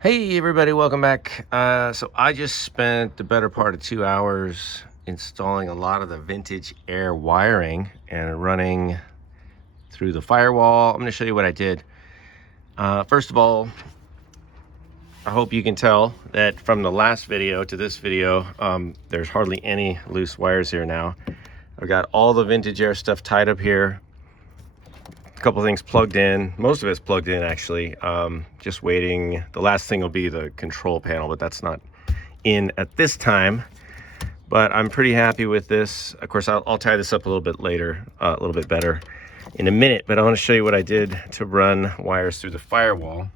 Hey everybody, welcome back. So I just spent the better part of 2 hours installing a lot of the vintage air wiring and running through the firewall. I'm going to show you what I did. First of all, I hope you can tell that from the last video to this video, there's hardly any loose wires here now. I've got all the vintage air stuff tied up here. A couple things plugged in. Most of it's plugged in actually. Just waiting. The last thing will be the control panel, but that's not in at this time. But I'm pretty happy with this. Of course, I'll tie this up a little bit later, a little bit better in a minute. But I want to show you what I did to run wires through the firewall.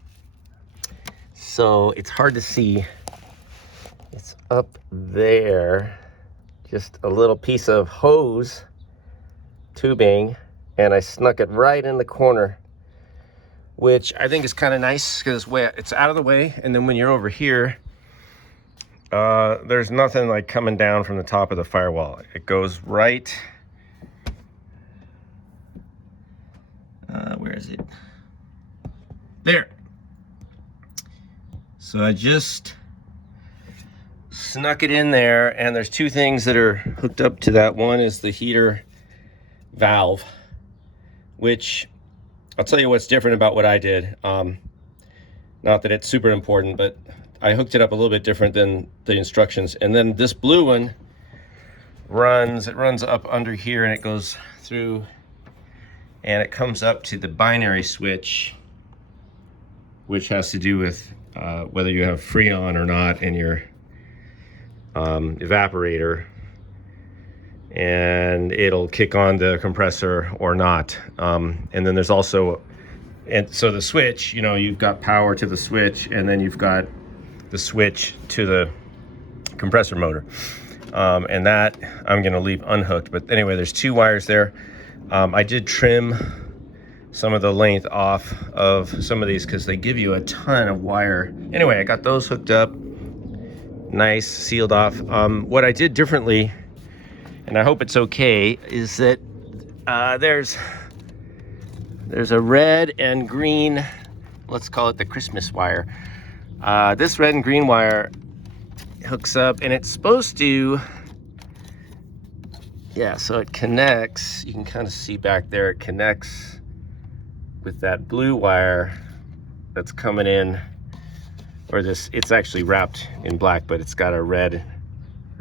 So it's hard to see. It's up there. Just a little piece of hose tubing. And I snuck it right in the corner, which I think is kind of nice because it's out of the way. And then when you're over here, there's nothing like coming down from the top of the firewall. It goes right. Where is it? There. So I just snuck it in there, and there's two things that are hooked up to that. One is the heater valve, which I'll tell you what's different about what I did. Not that it's super important, but I hooked it up a little bit different than the instructions. And then this blue one runs up under here, and it goes through, and it comes up to the binary switch, which has to do with whether you have Freon or not in your evaporator. And it'll kick on the compressor or not. And then there's also, and so the switch, you've got power to the switch, and then you've got the switch to the compressor motor. And that I'm gonna leave unhooked. But anyway, there's two wires there. I did trim some of the length off of some of these because they give you a ton of wire. Anyway, I got those hooked up, nice, sealed off. What I did differently, and I hope it's okay, is that there's a red and green, let's call it the Christmas wire. This red and green wire hooks up, and it's supposed to, so it connects. You can kind of see back there, it connects with that blue wire that's coming in, or this, it's actually wrapped in black, but it's got a red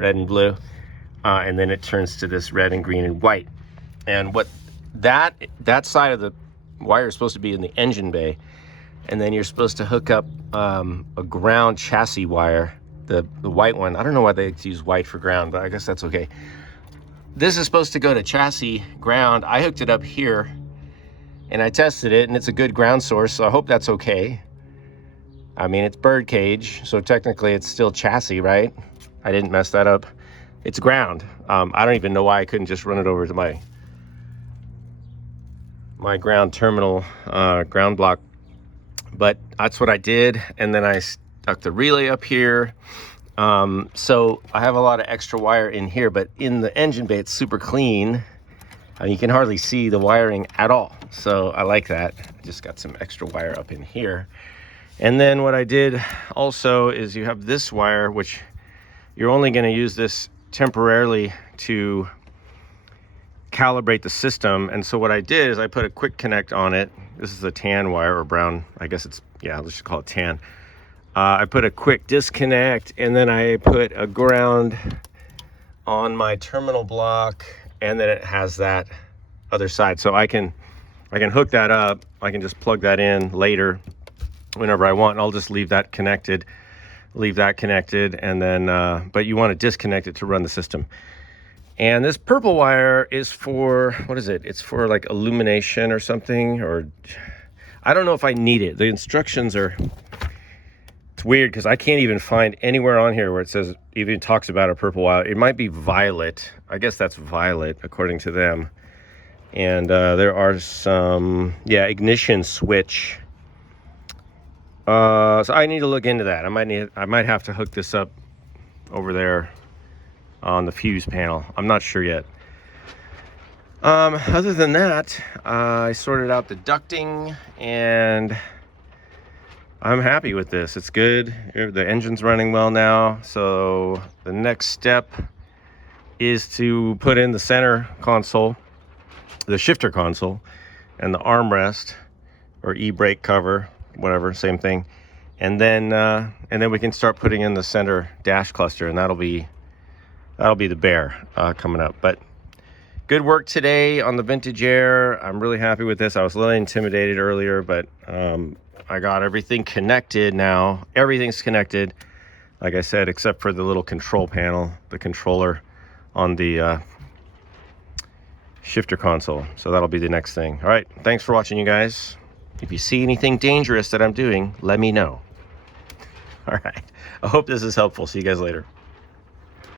and blue. And then it turns to this red and green and white. And what that side of the wire is supposed to be in the engine bay. And then you're supposed to hook up a ground chassis wire, the white one. I don't know why they use white for ground, but I guess that's okay. This is supposed to go to chassis ground. I hooked it up here and I tested it, and it's a good ground source, so I hope that's okay. I mean, it's bird cage, so technically it's still chassis, right? I didn't mess that up. It's ground. I don't even know why I couldn't just run it over to my ground terminal, ground block. But that's what I did. And then I stuck the relay up here. So I have a lot of extra wire in here, but in the engine bay, it's super clean. You can hardly see the wiring at all. So I like that. I just got some extra wire up in here. And then what I did also is you have this wire, which you're only going to use this temporarily to calibrate the system. And so what I did is I put a quick connect on it. This is a tan wire, or brown, I guess it's, let's just call it tan. I put a quick disconnect, and then I put a ground on my terminal block, and then it has that other side. So I can hook that up. I can just plug that in later whenever I want, and I'll just leave that connected, and then but you want to disconnect it to run the system. And this purple wire is for, what is it? It's for like illumination or something, or I don't know if I need it. The instructions are, it's weird because I can't even find anywhere on here where it says, even talks about a purple wire. It might be violet. I guess that's violet according to them. And there are some, ignition switch. So I need to look into that. I might have to hook this up over there on the fuse panel. I'm not sure yet. Other than that, I sorted out the ducting, and I'm happy with this. It's good. The engine's running well now. So the next step is to put in the center console, the shifter console, and the armrest or e-brake cover, whatever, same thing. And then we can start putting in the center dash cluster, and that'll be the bear coming up. But good work today on the Vintage Air. I'm really happy with this. I was a little intimidated earlier, but I got everything connected now. Everything's connected, like I said, except for the little control panel, the controller on the shifter console. So that'll be the next thing. All right, thanks for watching, you guys. If you see anything dangerous that I'm doing, let me know. All right, I hope this is helpful. See you guys later.